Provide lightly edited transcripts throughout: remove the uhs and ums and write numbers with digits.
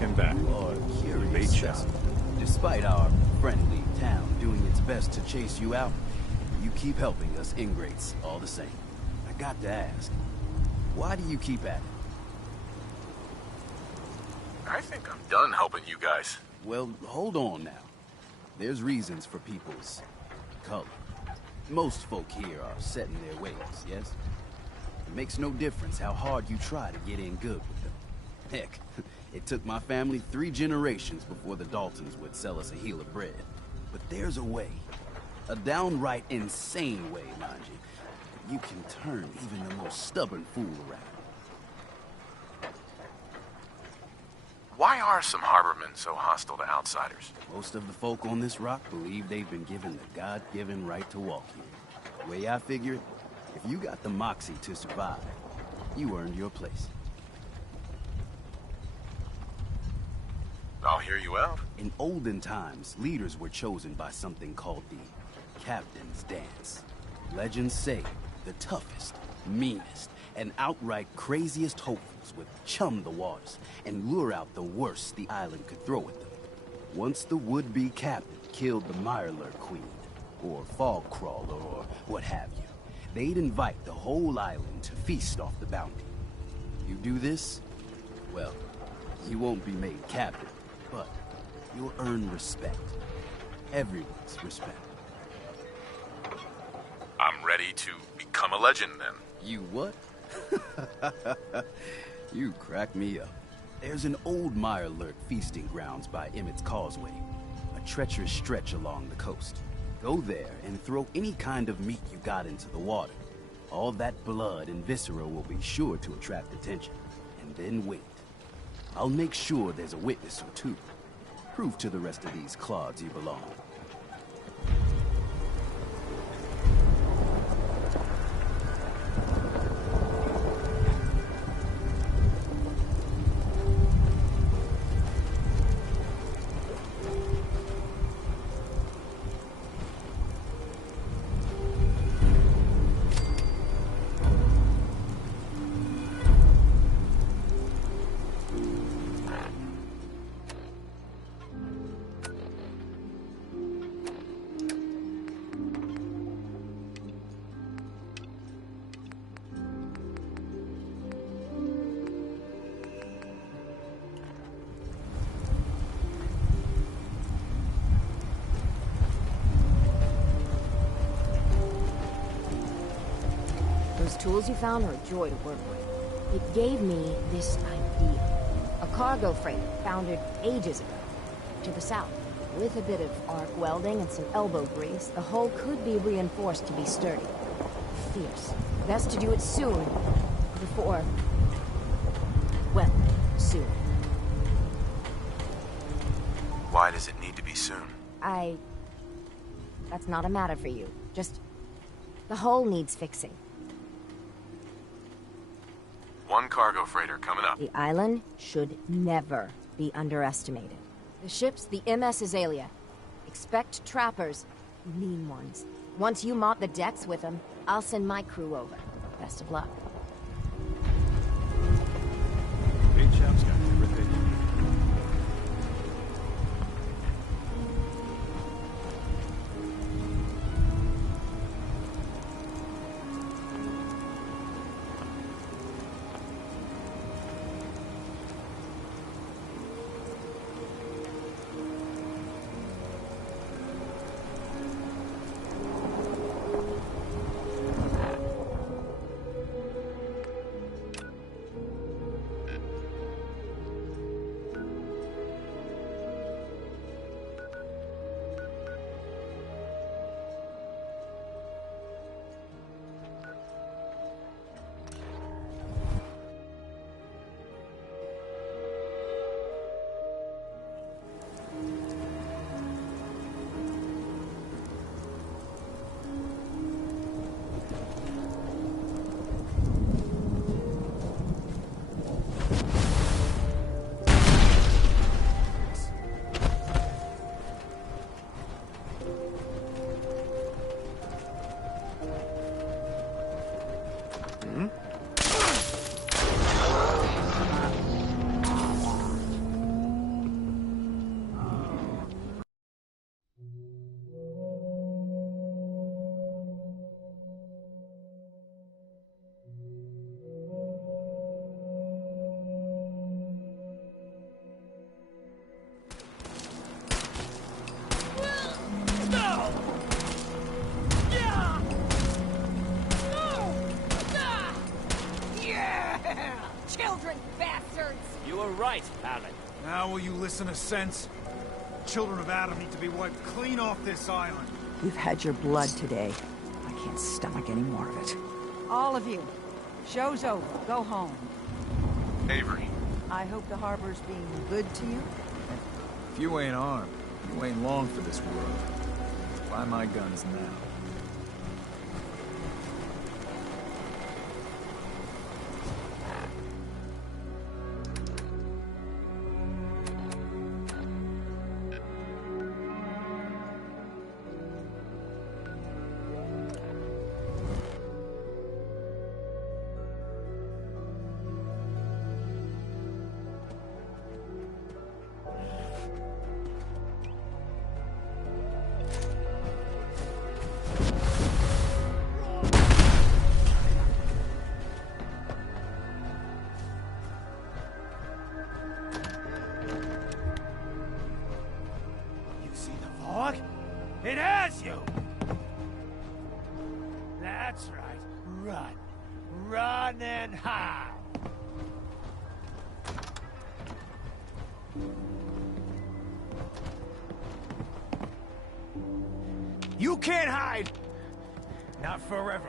Welcome back. You are curious, specimen. Despite our friendly town doing its best to chase you out, you keep helping us ingrates all the same. I got to ask, why do you keep at it? I think I'm done helping you guys. Well, hold on now. There's reasons for people's color. Most folk here are set in their ways, yes? It makes no difference how hard you try to get in good with them. Heck, it took my family 3 generations before the Daltons would sell us a heel of bread. But there's a way. A downright insane way, mind you. You can turn even the most stubborn fool around. Why are some harbormen so hostile to outsiders? Most of the folk on this rock believe they've been given the God-given right to walk here. The way I figure it, if you got the moxie to survive, you earned your place. I'll hear you out. In olden times, leaders were chosen by something called the Captain's Dance. Legends say the toughest, meanest, and outright craziest hopefuls would chum the waters and lure out the worst the island could throw at them. Once the would-be captain killed the Mirelurk Queen, or Fog Crawler, or what have you, they'd invite the whole island to feast off the bounty. You do this, well, you won't be made captain, but you'll earn respect. Everyone's respect. I'm ready to become a legend, then. You what? You crack me up. There's an old Mirelurk feasting grounds by Emmett's Causeway, a treacherous stretch along the coast. Go there and throw any kind of meat you got into the water. All that blood and viscera will be sure to attract attention. And then wait. I'll make sure there's a witness or two. Prove to the rest of these clods you belong. Those tools you found are a joy to work with. It gave me this idea. A cargo freighter foundered ages ago, to the south. With a bit of arc welding and some elbow grease, the hull could be reinforced to be sturdy. Fierce. Best to do it soon, before... well, soon. Why does it need to be soon? That's not a matter for you. Just... the hull needs fixing. One cargo freighter coming up. The island should never be underestimated. The ship's the MS Azalea. Expect trappers, mean ones. Once you mop the decks with them, I'll send my crew over. Best of luck. Great job, Scott. Everything. right, Alan. Now will you listen to sense? Children of Adam need to be wiped clean off this island. You've had your blood today. I can't stomach any more of it. All of you. Show's over. Go home. Avery. I hope the harbor's being good to you. If you ain't armed, you ain't long for this world. Buy my guns now. It has you! That's right. Run. Run and hide. You can't hide! Not forever.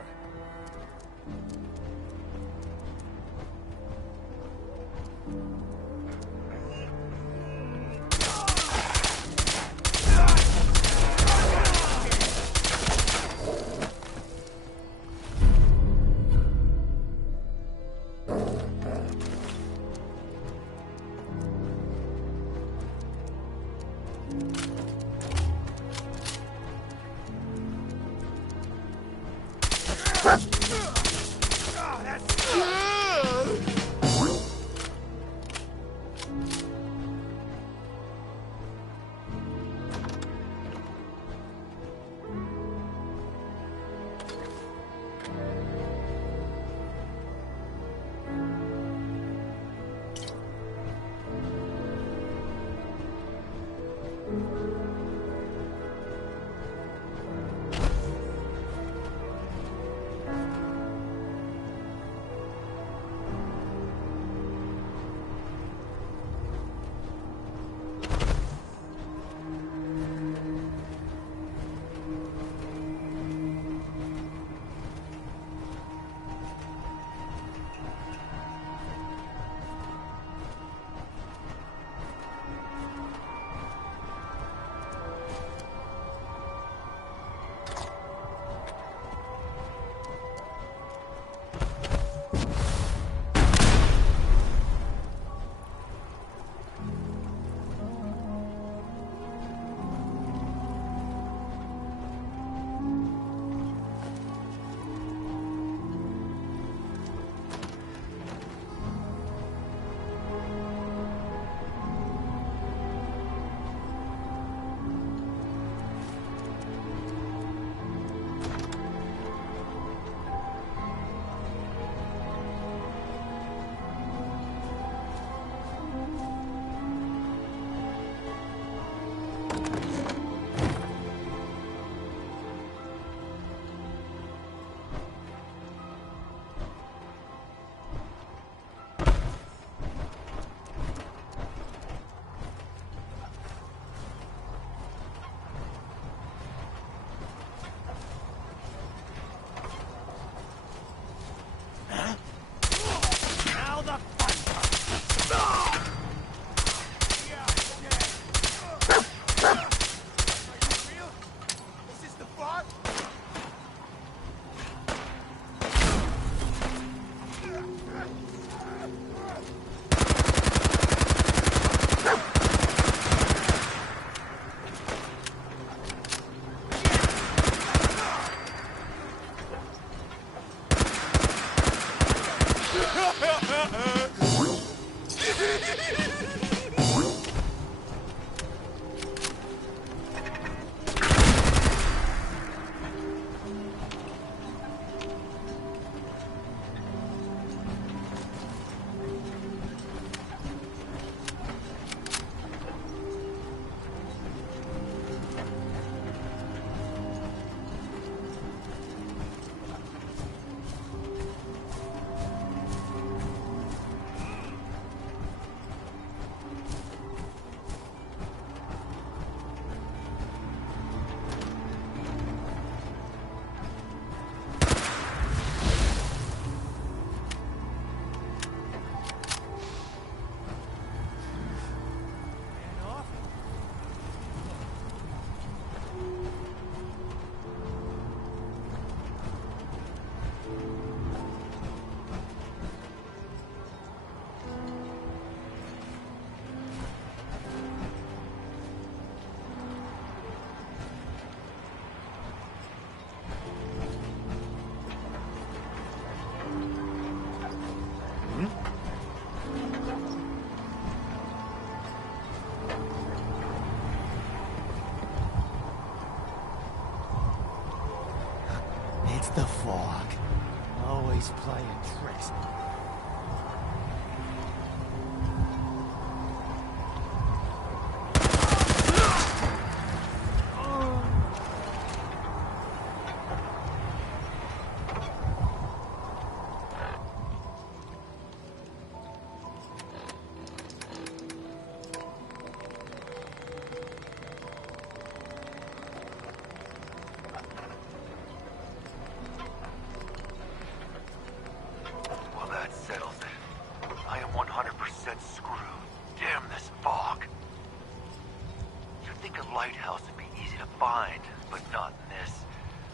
lighthouse would be easy to find, but not in this.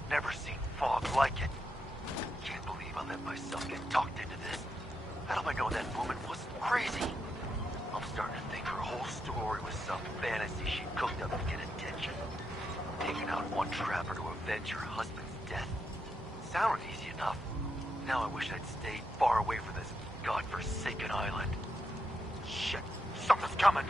Never seen fog like it. Can't believe I let myself get talked into this. How do I know that woman wasn't crazy? I'm starting to think her whole story was some fantasy she cooked up to get attention. Taking out one trapper to avenge her husband's death. Sounded easy enough. Now I wish I'd stayed far away from this godforsaken island. Shit, something's coming!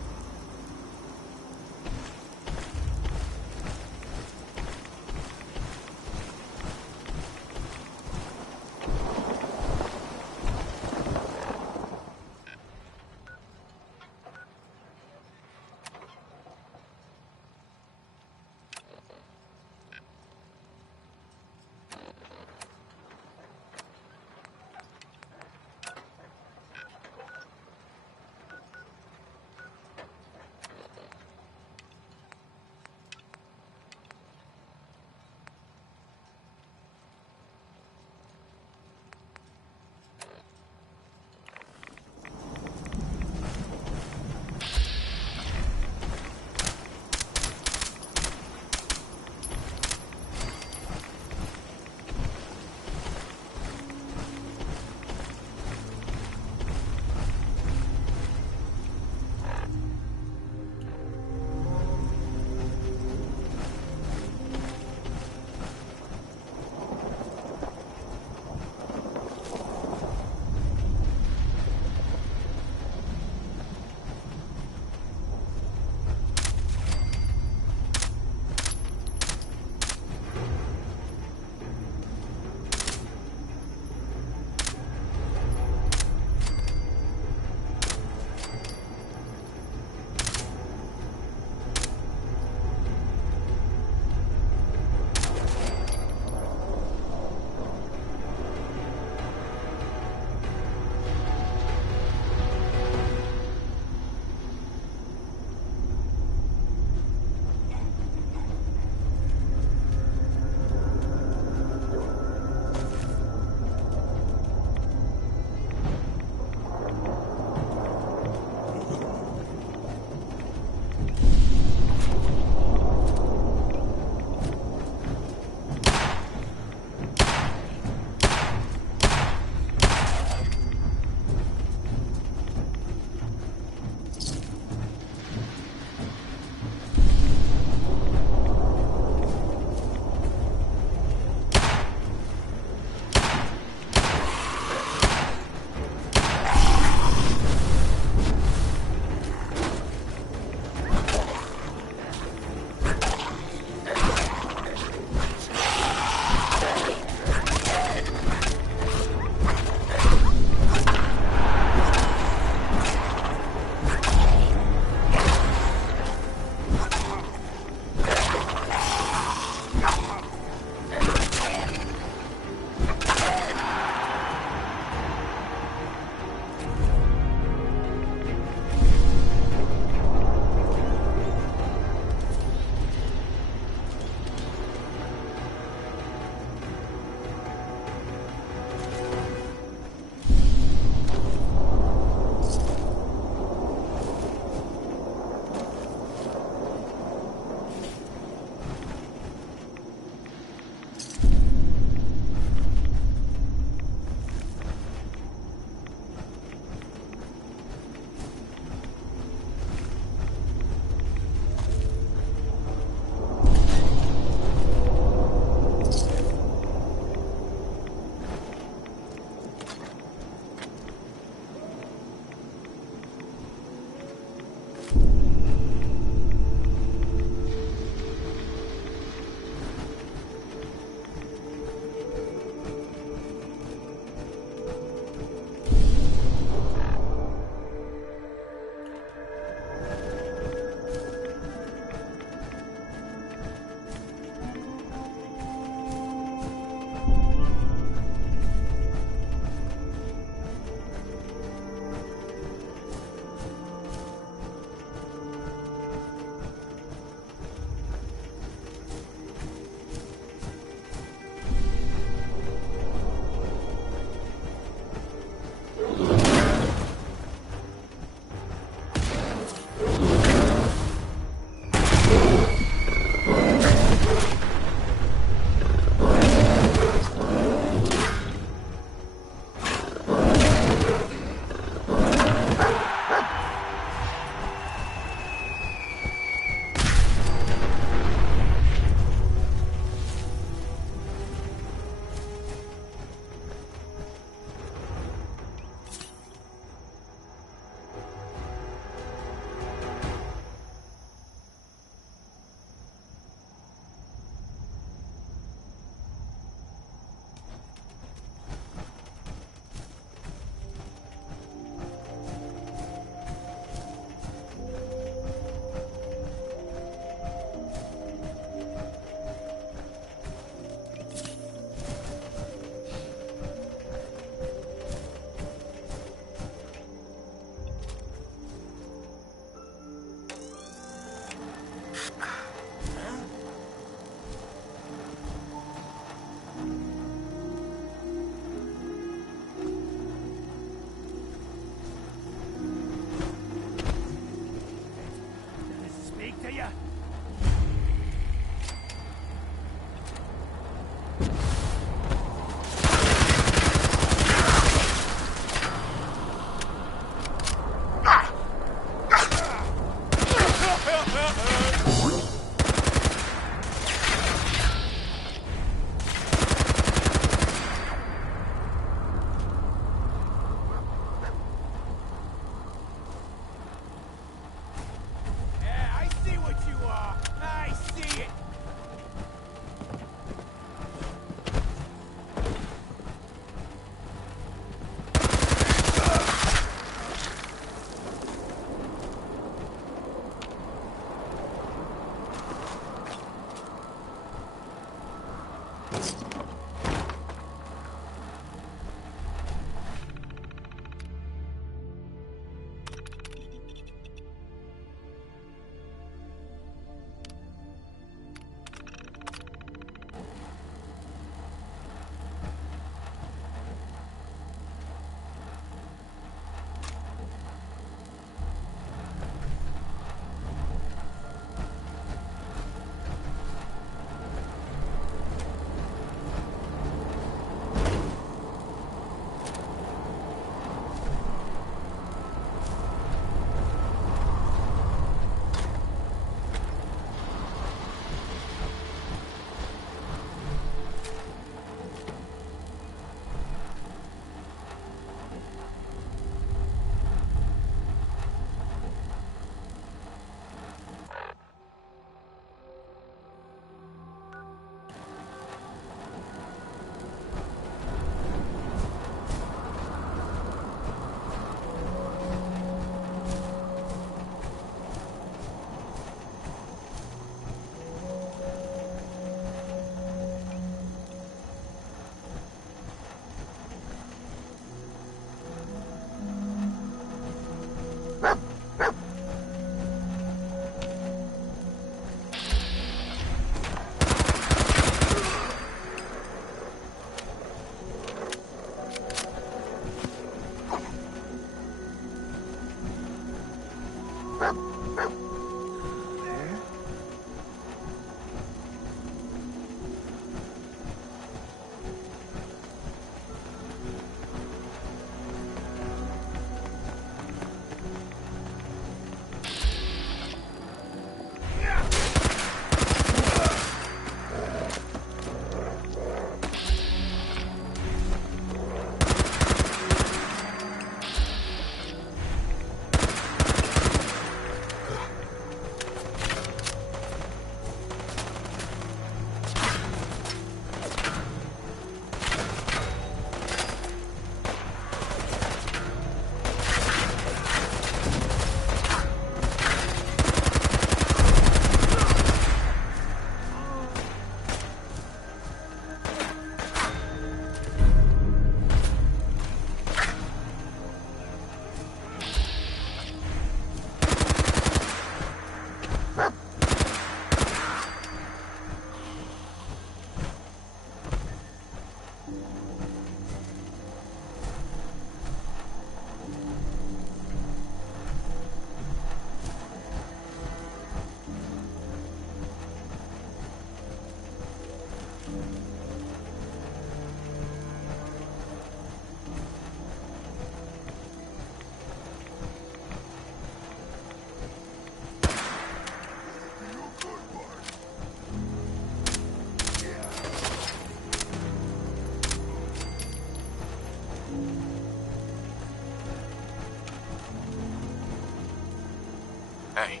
Hey.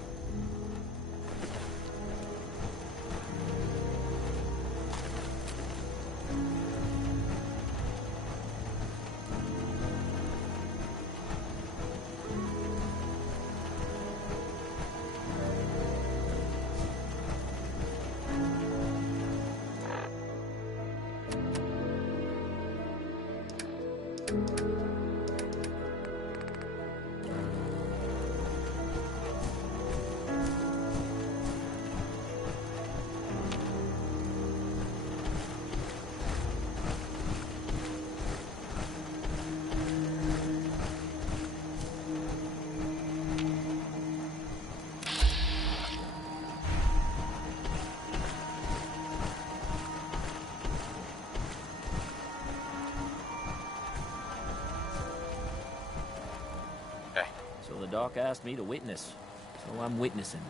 So the doc asked me to witness, so I'm witnessing.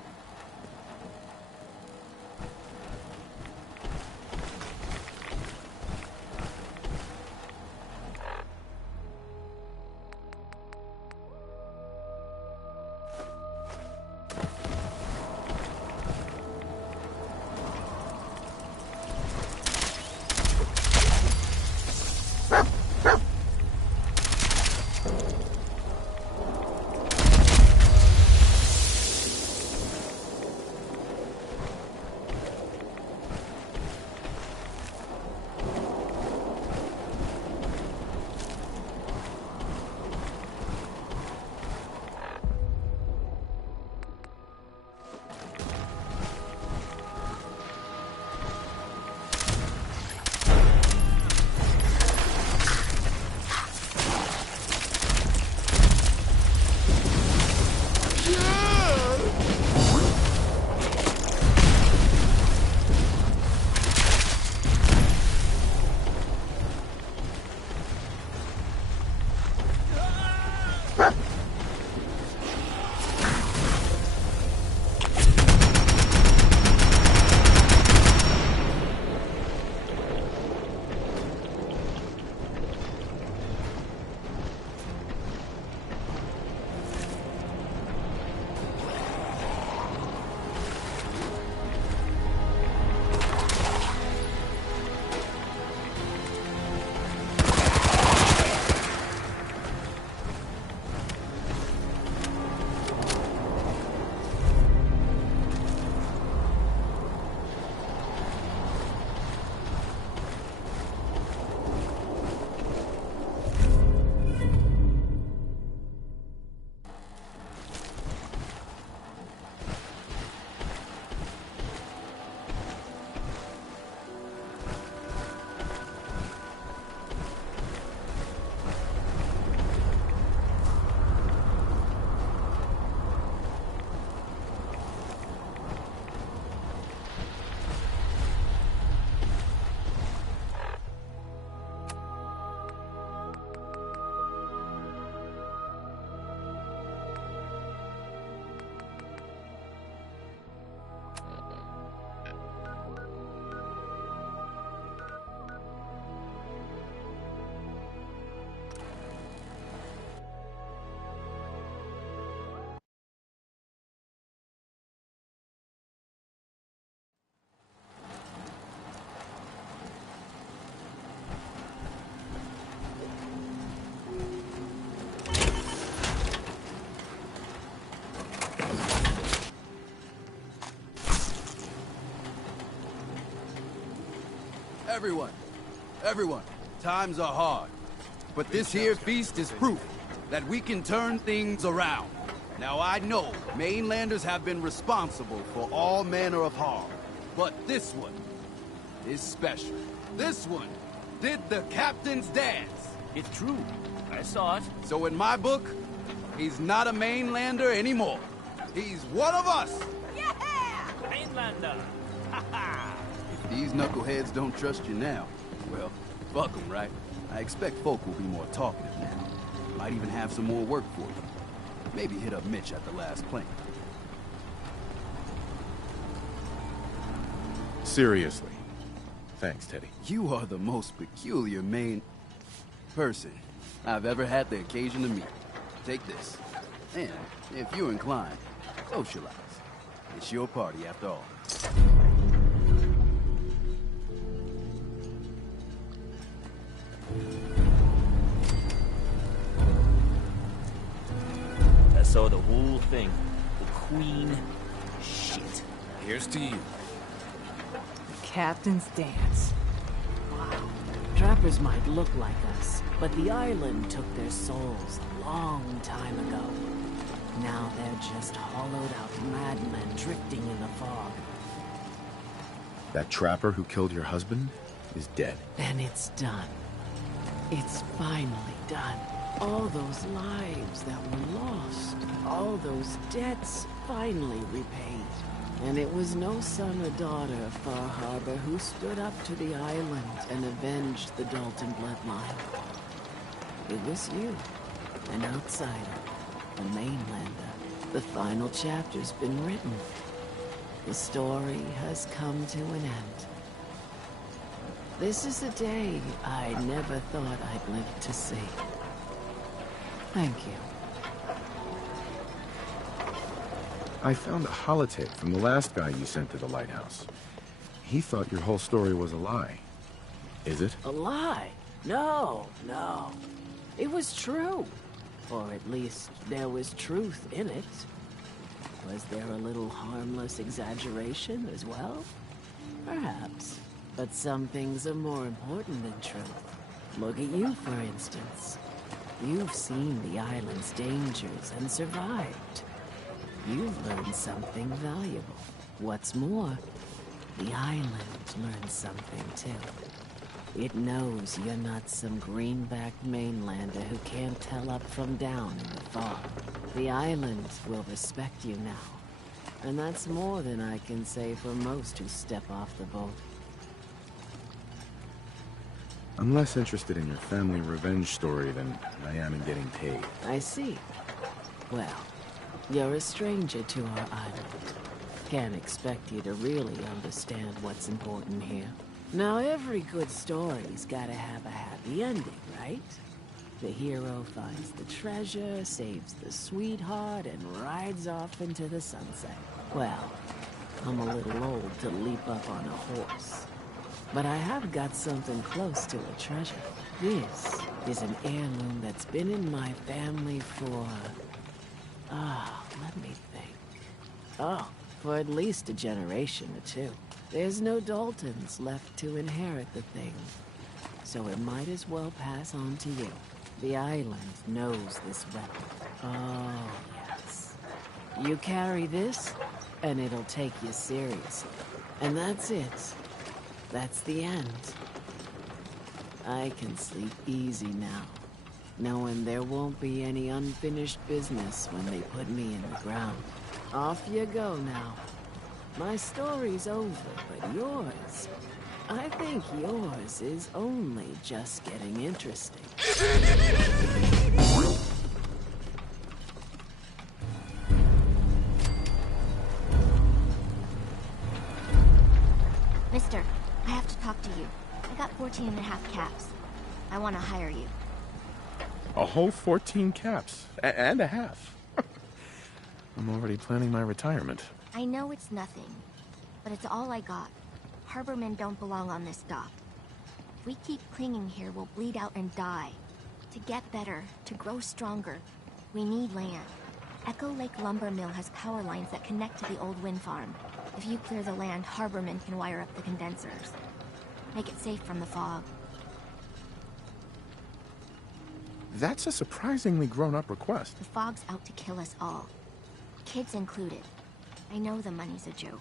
Everyone, times are hard. But this here feast is proof that we can turn things around. Now I know mainlanders have been responsible for all manner of harm, but this one is special. This one did the captain's dance. It's true. I saw it. So in my book, he's not a mainlander anymore. He's one of us! Mainlander! If these knuckleheads don't trust you now, well, fuck them, right? I expect folk will be more talkative now. Might even have some more work for you. Maybe hit up Mitch at the last plank. Seriously. Thanks, Teddy. You are the most peculiar person I've ever had the occasion to meet. Take this. And, if you're inclined, socialize. It's your party after all. I saw the whole thing. The Queen. Shit. Here's to you. The captain's dance. Wow. Trappers might look like us, but the island took their souls a long time ago. Now they're just hollowed-out madmen drifting in the fog. That trapper who killed your husband is dead. And it's done. It's finally done. All those lives that were lost, all those debts finally repaid. And it was no son or daughter of Far Harbor who stood up to the island and avenged the Dalton bloodline. It was you, an outsider, a mainlander. The final chapter's been written. The story has come to an end. This is a day I never thought I'd live to see. Thank you. I found a holotape from the last guy you sent to the lighthouse. He thought your whole story was a lie. Is it? A lie? No. It was true. Or at least there was truth in it. Was there a little harmless exaggeration as well? Perhaps. But some things are more important than truth. Look at you, for instance. You've seen the island's dangers and survived. You've learned something valuable. What's more, the island learned something too. It knows you're not some greenbacked mainlander who can't tell up from down in the fog. The island will respect you now. And that's more than I can say for most who step off the boat. I'm less interested in your family revenge story than I am in getting paid. I see. Well, you're a stranger to our island. Can't expect you to really understand what's important here. Now, every good story's gotta have a happy ending, right? The hero finds the treasure, saves the sweetheart, and rides off into the sunset. Well, I'm a little old to leap up on a horse. But I have got something close to a treasure. This is an heirloom that's been in my family for... let me think. For at least a generation or two. There's no Daltons left to inherit the thing. So it might as well pass on to you. The island knows this weapon. Oh, yes. You carry this, and it'll take you seriously. And that's it. That's the end. I can sleep easy now, knowing there won't be any unfinished business when they put me in the ground. Off you go now. My story's over, but yours... I think yours is only just getting interesting. Mister, I have to talk to you. I got 14 and a half caps. I want to hire you. A whole 14 caps. And a half. I'm already planning my retirement. I know it's nothing, but it's all I got. Harbormen don't belong on this dock. If we keep clinging here, we'll bleed out and die. To get better, to grow stronger, we need land. Echo Lake Lumber Mill has power lines that connect to the old wind farm. If you clear the land, Harbormen can wire up the condensers. Make it safe from the fog. That's a surprisingly grown-up request. The fog's out to kill us all. Kids included. I know the money's a joke.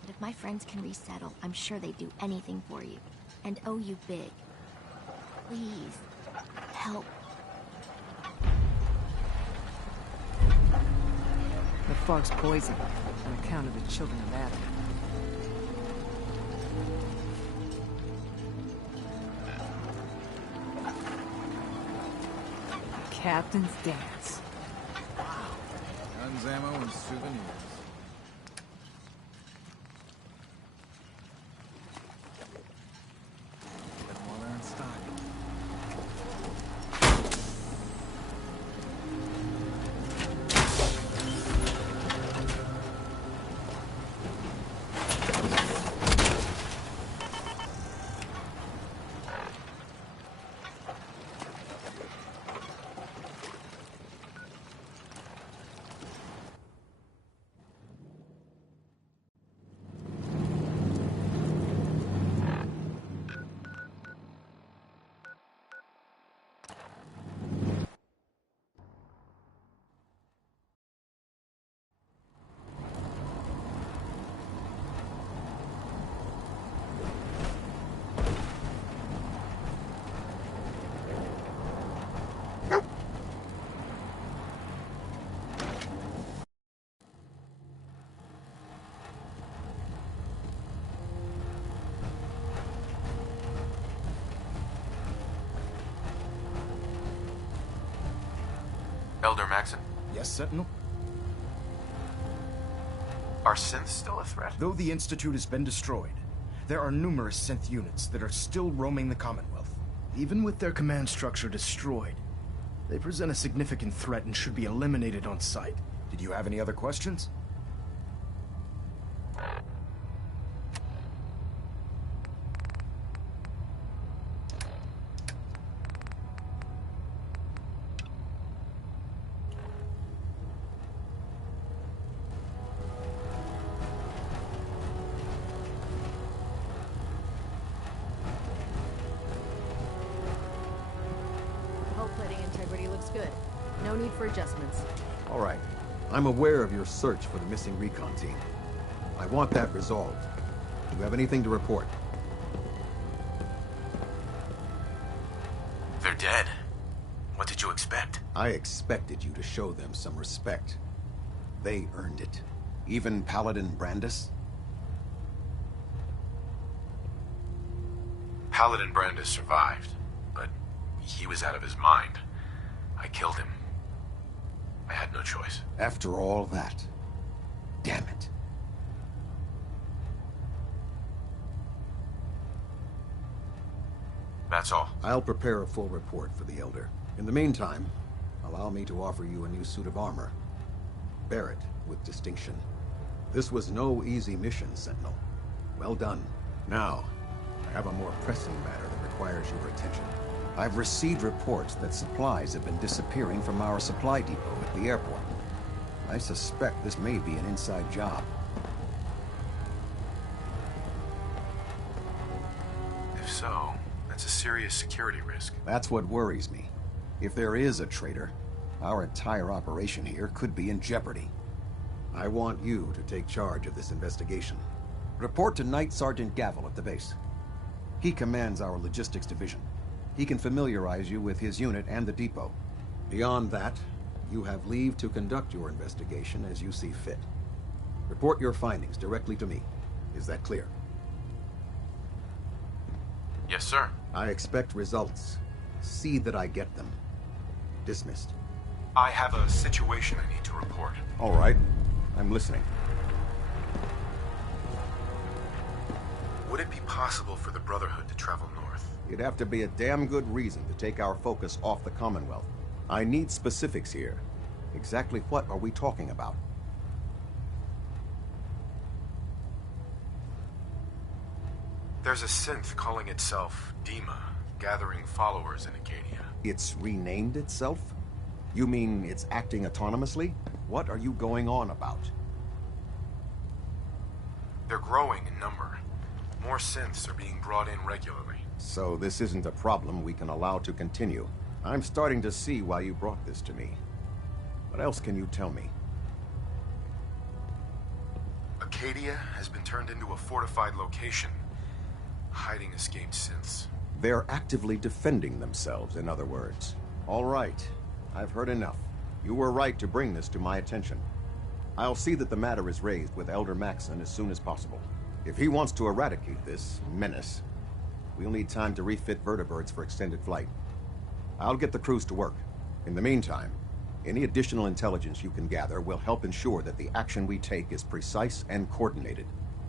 But if my friends can resettle, I'm sure they'd do anything for you. And owe you big. Please, help. The fog's poison, on account of the children of Adam. Captain's dance. Guns, ammo, and souvenirs. Get them while they're in stock. Elder Maxon, Yes, Sentinel? are synths still a threat? Though the Institute has been destroyed, there are numerous synth units that are still roaming the Commonwealth. Even with their command structure destroyed, they present a significant threat and should be eliminated on sight. Did you have any other questions? Hull plating integrity looks good. No need for adjustments. All right. I'm aware of your search for the missing recon team. I want that resolved. Do you have anything to report? They're dead. What did you expect? I expected you to show them some respect. They earned it. Even Paladin Brandis? Paladin Brandis survived, but he was out of his mind. I killed him. I had no choice. After all that. Damn it. That's all. I'll prepare a full report for the Elder. In the meantime, allow me to offer you a new suit of armor. Bear it with distinction. This was no easy mission, Sentinel. Well done. Now, I have a more pressing matter that requires your attention. I've received reports that supplies have been disappearing from our supply depot at the airport. I suspect this may be an inside job. If so, that's a serious security risk. That's what worries me. If there is a traitor, our entire operation here could be in jeopardy. I want you to take charge of this investigation. Report to Night Sergeant Gavel at the base. He commands our logistics division. He can familiarize you with his unit and the depot. Beyond that, you have leave to conduct your investigation as you see fit. Report your findings directly to me. Is that clear? Yes, sir. I expect results. See that I get them. Dismissed. I have a situation I need to report. All right. I'm listening. Would it be possible for the Brotherhood to travel north? It'd have to be a damn good reason to take our focus off the Commonwealth. I need specifics here. Exactly what are we talking about? There's a synth calling itself Dima, gathering followers in Acadia. It's renamed itself? You mean it's acting autonomously? What are you going on about? They're growing in number. More synths are being brought in regularly. So this isn't a problem we can allow to continue. I'm starting to see why you brought this to me. What else can you tell me? Acadia has been turned into a fortified location, hiding escaped synths. They're actively defending themselves, in other words. All right, I've heard enough. You were right to bring this to my attention. I'll see that the matter is raised with Elder Maxson as soon as possible. If he wants to eradicate this menace, we'll need time to refit vertibirds for extended flight. I'll get the crews to work. In the meantime, any additional intelligence you can gather will help ensure that the action we take is precise and coordinated.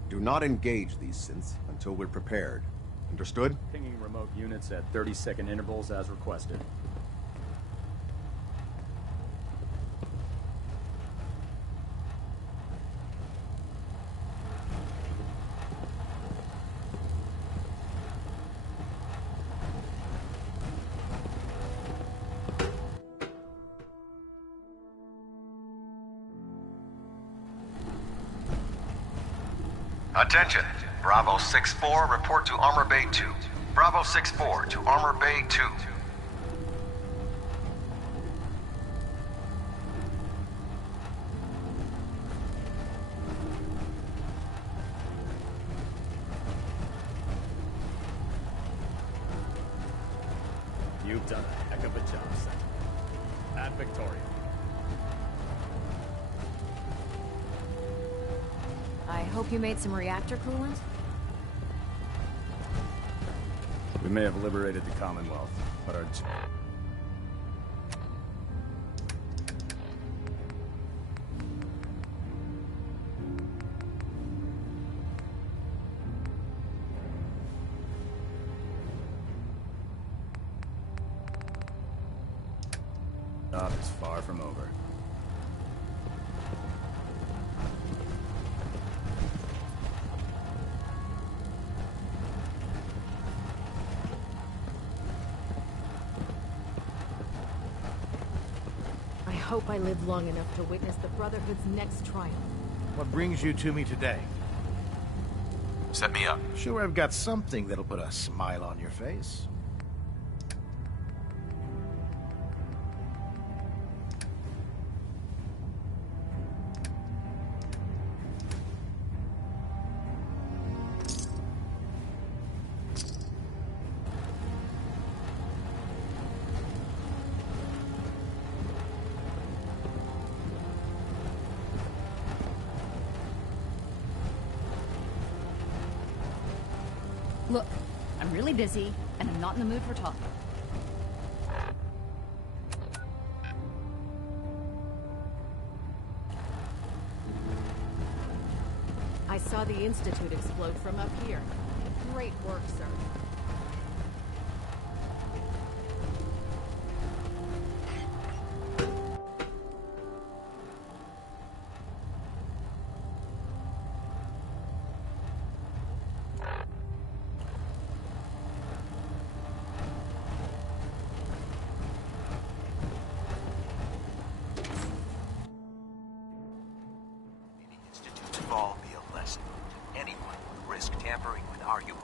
Do not engage these synths until we're prepared. Understood? Pinging remote units at 30-second intervals as requested. Attention! Bravo 6-4, report to Armor Bay 2. Bravo 6-4 to Armor Bay 2. You've done a heck of a job, Sentinel. At Victoria. I hope you made some reactor coolant? We may have liberated the Commonwealth, but our... job is far from over. I hope I live long enough to witness the Brotherhood's next triumph. What brings you to me today? Set me up. Sure, I've got something that'll put a smile on your face. Look, I'm really busy, and I'm not in the mood for talking. I saw the Institute explode from up here. Great work, sir. All be a lesson to anyone who would risk tampering with our human.